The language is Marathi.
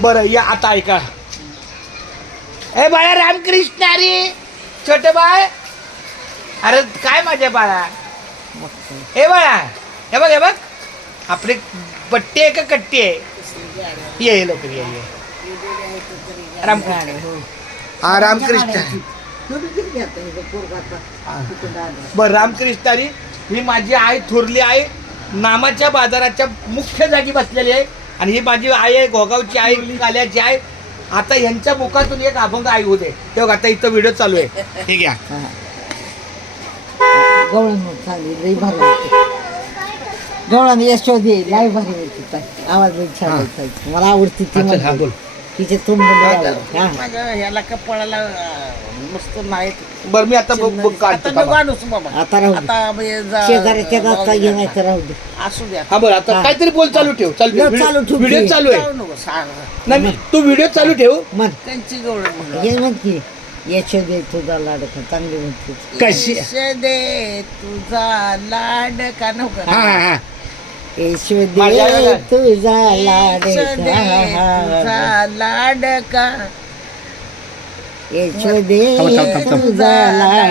बरं या आता ऐका. ए बाळा रामकृष्ण अरे. छोट बाळ. अरे काय माझ्या बाळा? हे बाळा हे बघ हे बघ. आपली पट्टी आहे का कट्टी आहे? ये लवकर ये ये. रामकृष्ण. हा रामकृष्ण. बर रामकृष्ण अरे ही माझी आई थोरली आई नामाच्या बाजाराच्या मुख्य जागी बसलेली आहे. आणि ही माझी आई आहे घोगावची आई काल्याची आहे आता यांच्या मुखातून एक अभंग आई होते तेव्हा आता इथं व्हिडिओ चालू आहे हे घ्या गवळण लई भारी गवळण यशोदे लई भारी. आवाज छान. आहे. मला आवडती ती हा. बोल. तिचे. हा. माझ्या ह्याला कपाळाला मस्त नाही बरं मी आता बघ- बघ काढतो आता थांबा. माणूस बाबा. आता राहू दे. आता म्हणजे जा- शेजाऱ्याच्या दे राहू दे. असू द्या हा बरं आता हा. काहीतरी बोल चालू ठेव. चाल चालू ठेव. व्हिडिओ चालू आहे. जाऊ नको सांग नाही मी- तू व्हिडिओ चालू ठेव. म्हण त्यांची गवळ हे म्हण की यशोदे तुझा लाडका चांगली म्हणते. कशी? दे तुझा लाड का? हा हा हा. माझ्या. तुझा लाडका तुझा लाड का यशोदे थांब, थांब, थांब, थांब. तुझा लाड